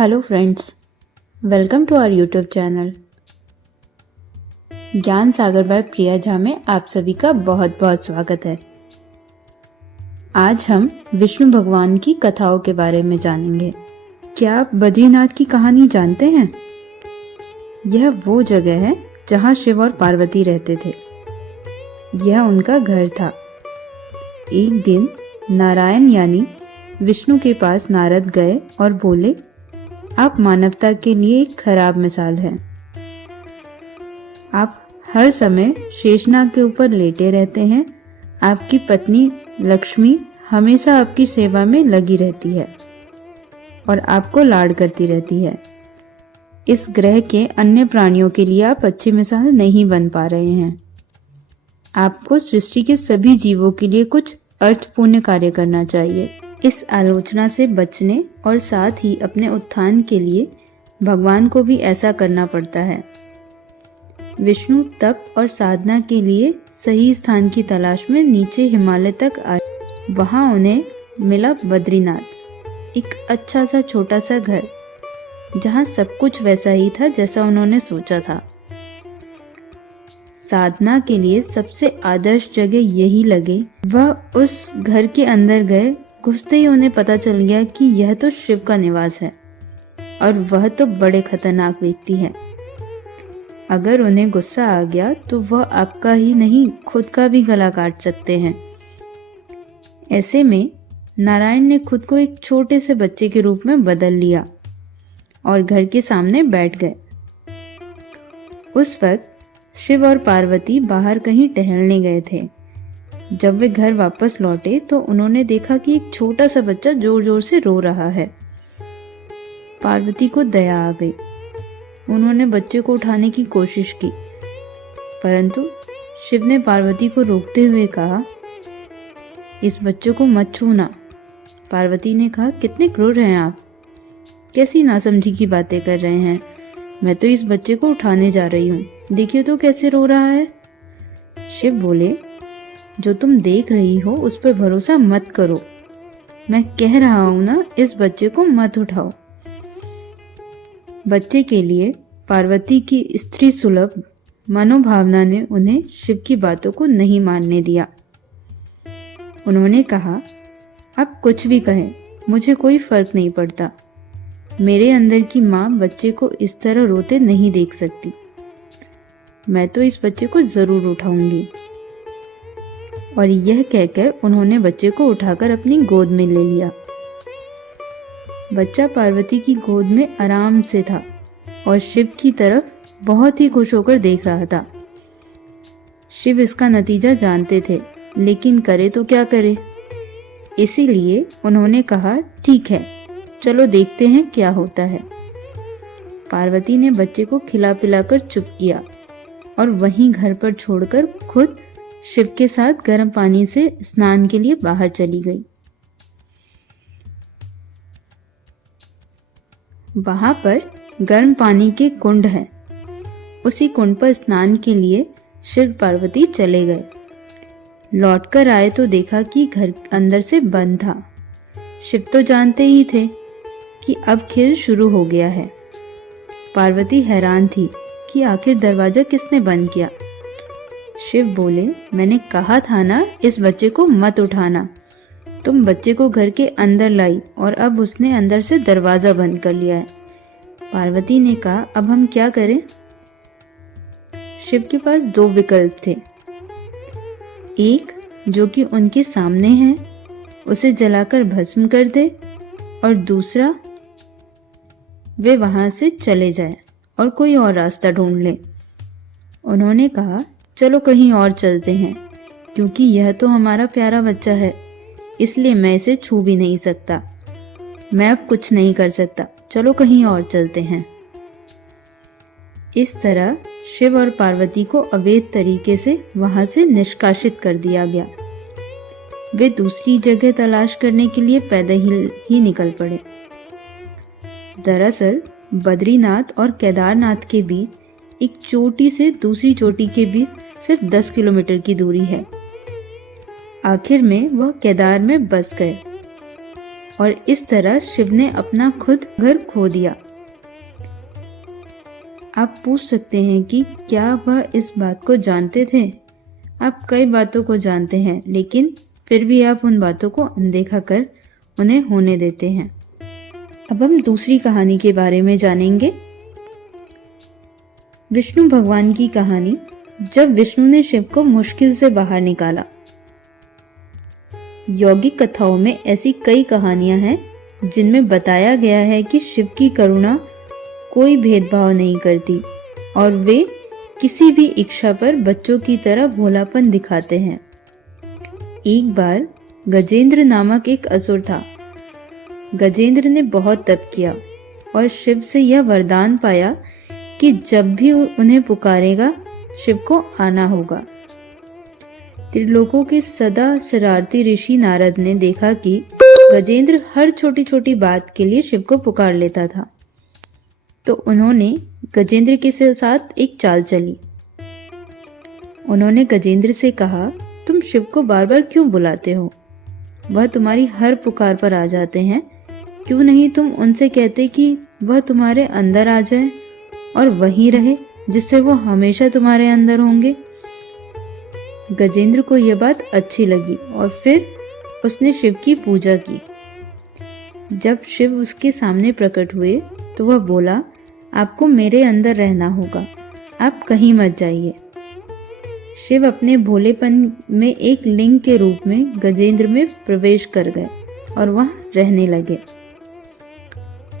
Hello friends, welcome to our YouTube channel. Gyan Sagar bye प्रिया झा में आप सभी का बहुत बहुत स्वागत है। आज हम विष्णु भगवान की कथाओं के बारे में जानेंगे। क्या आप बद्रीनाथ की कहानी जानते हैं? यह वो जगह है जहाँ शिव और पार्वती रहते थे। यह उनका घर था। एक दिन नारायण यानी विष्णु के पास नारद गए और बोले, आप मानवता के लिए एक खराब मिसाल हैं। आप हर समय शेषनाग के ऊपर लेटे रहते हैं। आपकी पत्नी लक्ष्मी हमेशा आपकी सेवा में लगी रहती है और आपको लाड करती रहती है। इस ग्रह के अन्य प्राणियों के लिए आप अच्छी मिसाल नहीं बन पा रहे हैं। आपको सृष्टि के सभी जीवों के लिए कुछ अर्थपूर्ण कार्य करना चाहिए। इस आलोचना से बचने और साथ ही अपने उत्थान के लिए भगवान को भी ऐसा करना पड़ता है। विष्णु तप और साधना के लिए सही स्थान की तलाश में नीचे हिमालय तक आए। वहां उन्हें मिला बद्रीनाथ, एक अच्छा सा छोटा सा घर जहां सब कुछ वैसा ही था जैसा उन्होंने सोचा था। साधना के लिए सबसे आदर्श जगह यही लगे। वह उस घर के अंदर गए। घुसते ही उन्हें पता चल गया कि यह तो शिव का निवास है और वह तो बड़े खतरनाक व्यक्ति है। अगर उन्हें गुस्सा आ गया तो वह आपका ही नहीं खुद का भी गला काट सकते हैं। ऐसे में नारायण ने खुद को एक छोटे से बच्चे के रूप में बदल लिया और घर के सामने बैठ गए। उस वक्त शिव और पार्वती बाहर कहीं टहलने गए थे। जब वे घर वापस लौटे तो उन्होंने देखा कि एक छोटा सा बच्चा जोर जोर से रो रहा है। पार्वती को दया आ गई। उन्होंने बच्चे को उठाने की कोशिश की, परंतु शिव ने पार्वती को रोकते हुए कहा, इस बच्चे को मत छूना। पार्वती ने कहा, कितने क्रूर हैं आप, कैसी नासमझी की बातें कर रहे हैं। मैं तो इस बच्चे को उठाने जा रही हूँ, देखिए तो कैसे रो रहा है। शिव बोले, जो तुम देख रही हो उस पर भरोसा मत करो। मैं कह रहा हूं ना, इस बच्चे को मत उठाओ। बच्चे के लिए पार्वती की स्त्री सुलभ मनोभावना ने उन्हें शिव की बातों को नहीं मानने दिया। उन्होंने कहा, आप कुछ भी कहें, मुझे कोई फर्क नहीं पड़ता। मेरे अंदर की माँ बच्चे को इस तरह रोते नहीं देख सकती। मैं तो इस बच्चे को जरूर उठाऊंगी। और यह कहकर उन्होंने बच्चे को उठाकर अपनी गोद में ले लिया। बच्चा पार्वती की गोद में आराम से था और शिव की तरफ बहुत ही खुश होकर देख रहा था। शिव इसका नतीजा जानते थे, लेकिन करे तो क्या करे। इसीलिए उन्होंने कहा, ठीक है, चलो देखते हैं क्या होता है। पार्वती ने बच्चे को खिला पिलाकर चुप किया और वहीं घर पर छोड़कर खुद शिव के साथ गर्म पानी से स्नान के लिए बाहर चली गई। वहां पर गर्म पानी के कुंड हैं। उसी कुंड पर स्नान के लिए शिव पार्वती चले गए। लौटकर आए तो देखा कि घर अंदर से बंद था। शिव तो जानते ही थे कि अब खेल शुरू हो गया है। पार्वती हैरान थी कि आखिर दरवाजा किसने बंद किया। शिव बोले, मैंने कहा था ना, इस बच्चे को मत उठाना। तुम बच्चे को घर के अंदर लाई और अब उसने अंदर से दरवाजा बंद कर लिया है। पार्वती ने कहा, अब हम क्या करें? शिव के पास दो विकल्प थे। एक जो कि उनके सामने है, उसे जलाकर भस्म कर दे, और दूसरा वे वहां से चले जाएं और कोई और रास्ता ढूंढ लें। उन्होंने कहा, चलो कहीं और चलते हैं, क्योंकि यह तो हमारा प्यारा बच्चा है, इसलिए मैं इसे छू भी नहीं सकता। मैं अब कुछ नहीं कर सकता, चलो कहीं और चलते हैं। इस तरह शिव और पार्वती को अवैध तरीके से वहां से निष्कासित कर दिया गया। वे दूसरी जगह तलाश करने के लिए पैदल ही निकल पड़े। दरअसल बद्रीनाथ और केदारनाथ के बीच एक चोटी से दूसरी चोटी के बीच सिर्फ 10 किलोमीटर की दूरी है। आखिर में वह केदार में बस गए और इस तरह शिव ने अपना खुद घर खो दिया। आप पूछ सकते हैं कि क्या वह इस बात को जानते थे? आप कई बातों को जानते हैं, लेकिन फिर भी आप उन बातों को अनदेखा कर उन्हें होने देते हैं। अब हम दूसरी कहानी के बारे में जानेंगे। विष्णु भगवान की कहानी, जब विष्णु ने शिव को मुश्किल से बाहर निकाला। यौगिक कथाओं में ऐसी कई कहानियां हैं जिनमें बताया गया है कि शिव की करुणा कोई भेदभाव नहीं करती और वे किसी भी इच्छा पर बच्चों की तरह भोलापन दिखाते हैं। एक बार गजेंद्र नामक एक असुर था। गजेंद्र ने बहुत तप किया और शिव से यह वरदान पाया कि जब भी उन्हें पुकारेगा शिव को आना होगा। त्रिलोकों के सदा शरारती ऋषि नारद ने देखा कि गजेंद्र हर छोटी छोटी बात के लिए शिव को पुकार लेता था, तो उन्होंने गजेंद्र के साथ एक चाल चली। उन्होंने गजेंद्र से कहा, तुम शिव को बार बार क्यों बुलाते हो? वह तुम्हारी हर पुकार पर आ जाते हैं। क्यों नहीं तुम उनसे कहते कि वह तुम्हारे अंदर आ जाए और वहीं रहे, जिससे वो हमेशा तुम्हारे अंदर होंगे। गजेंद्र को यह बात अच्छी लगी और फिर उसने शिव की पूजा की। जब शिव उसके सामने प्रकट हुए तो वह बोला, आपको मेरे अंदर रहना होगा, आप कहीं मत जाइए। शिव अपने भोलेपन में एक लिंग के रूप में गजेंद्र में प्रवेश कर गए और वहां रहने लगे।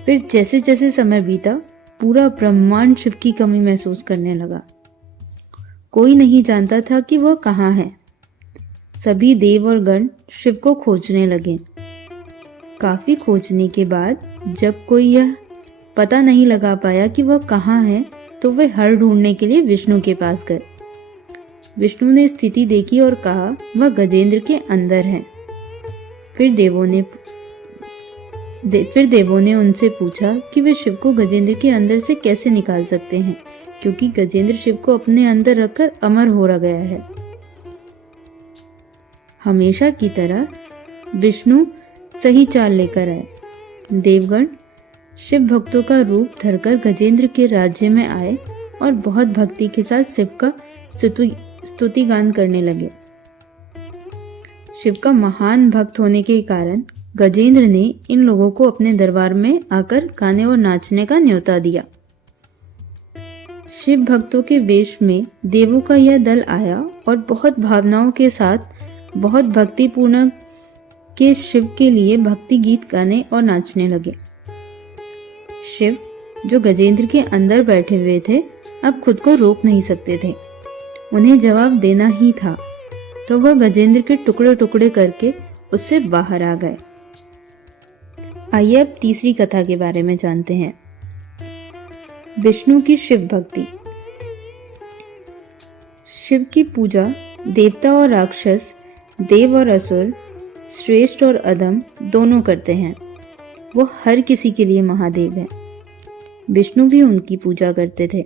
फिर जैसे जैसे समय बीता, पूरा ब्रह्मांड शिव की कमी महसूस करने लगा। कोई नहीं जानता था कि वह कहाँ है। सभी देव और गण शिव को खोजने लगे। काफी खोजने के बाद जब कोई यह पता नहीं लगा पाया कि वह कहाँ है, तो वे हर ढूंढने के लिए विष्णु के पास गए। विष्णु ने स्थिति देखी और कहा, वह गजेंद्र के अंदर है। फिर देवों ने उनसे पूछा कि वे शिव को गजेंद्र के अंदर से कैसे निकाल सकते हैं, क्योंकि गजेंद्र शिव को अपने अंदर रखकर अमर हो गया है। हमेशा की तरह विष्णु सही चाल लेकर आए। देवगण शिव भक्तों का रूप धरकर गजेंद्र के राज्य में आए और बहुत भक्ति के साथ शिव का स्तुति गान करने लगे। शिव का महान भक्त होने के कारण गजेंद्र ने इन लोगों को अपने दरबार में आकर गाने और नाचने का न्योता दिया। शिव भक्तों के वेश में देवों का यह दल आया और बहुत भावनाओं के साथ बहुत भक्तिपूर्ण के शिव के लिए भक्ति गीत गाने और नाचने लगे। शिव, जो गजेंद्र के अंदर बैठे हुए थे, अब खुद को रोक नहीं सकते थे। उन्हें जवाब देना ही था, तो वह गजेंद्र के टुकड़े टुकड़े करके उससे बाहर आ गए। आइए अब तीसरी कथा के बारे में जानते हैं। विष्णु की शिव भक्ति। शिव की पूजा देवता और राक्षस, देव और असुर, श्रेष्ठ और अधम दोनों करते हैं। वो हर किसी के लिए महादेव है। विष्णु भी उनकी पूजा करते थे।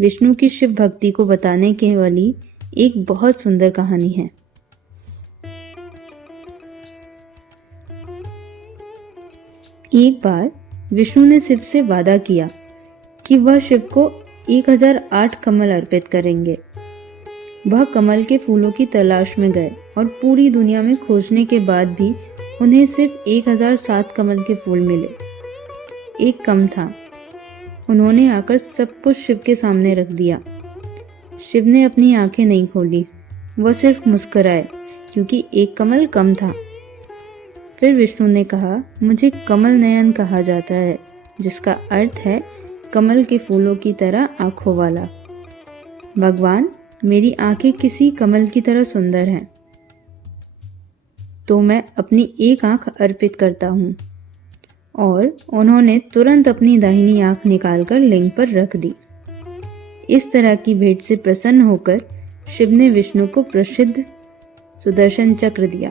विष्णु की शिव भक्ति को बताने के वाली एक बहुत सुंदर कहानी है। एक बार विष्णु ने शिव से वादा किया कि वह शिव को 1008 कमल अर्पित करेंगे। वह कमल के फूलों की तलाश में गए और पूरी दुनिया में खोजने के बाद भी उन्हें सिर्फ 1007 कमल के फूल मिले। एक कम था। उन्होंने आकर सब कुछ शिव के सामने रख दिया। शिव ने अपनी आंखें नहीं खोली, वह सिर्फ मुस्कुराए क्योंकि एक कमल कम था। फिर विष्णु ने कहा, मुझे कमल नयन कहा जाता है, जिसका अर्थ है कमल के फूलों की तरह आंखों वाला। भगवान, मेरी आंखें किसी कमल की तरह सुंदर हैं, तो मैं अपनी एक आंख अर्पित करता हूँ। और उन्होंने तुरंत अपनी दाहिनी आंख निकालकर लिंग पर रख दी। इस तरह की भेंट से प्रसन्न होकर शिव ने विष्णु को प्रसिद्ध सुदर्शन चक्र दिया।